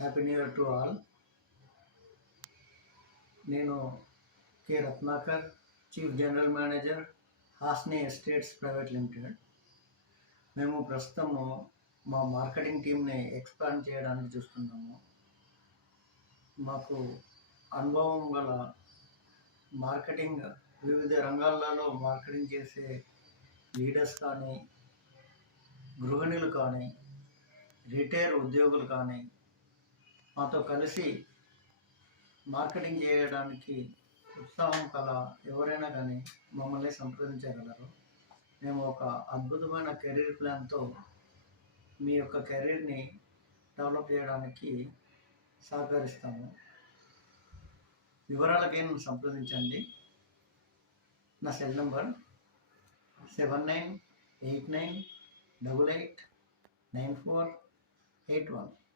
Happy new year to all. నేను K Ratnakar, chief general manager, Hasni estates private limited. మేము ప్రస్తుతము మా మార్కెటింగ్ టీమ్ని ఎక్స్పాండ్ చేయడానికి చూస్తున్నాము. మాకు అనుభవం గల మార్కెటింగ్ వివిధ రంగాలలో మార్కెటింగ్ చేసే లీడర్స్ కానీ, గృహిణులు కానీ, రిటైల్ ఉద్యోగులు కానీ మాతో కలిసి మార్కెటింగ్ చేయడానికి ఉత్సాహం కల ఎవరైనా కానీ మమ్మల్ని సంప్రదించగలరు. మేము ఒక అద్భుతమైన కెరీర్ ప్లాన్తో మీ యొక్క కెరీర్ని డెవలప్ చేయడానికి సహకరిస్తాము. వివరాలకై నన్ను సంప్రదించండి. నా సెల్ నంబర్ 7989889481.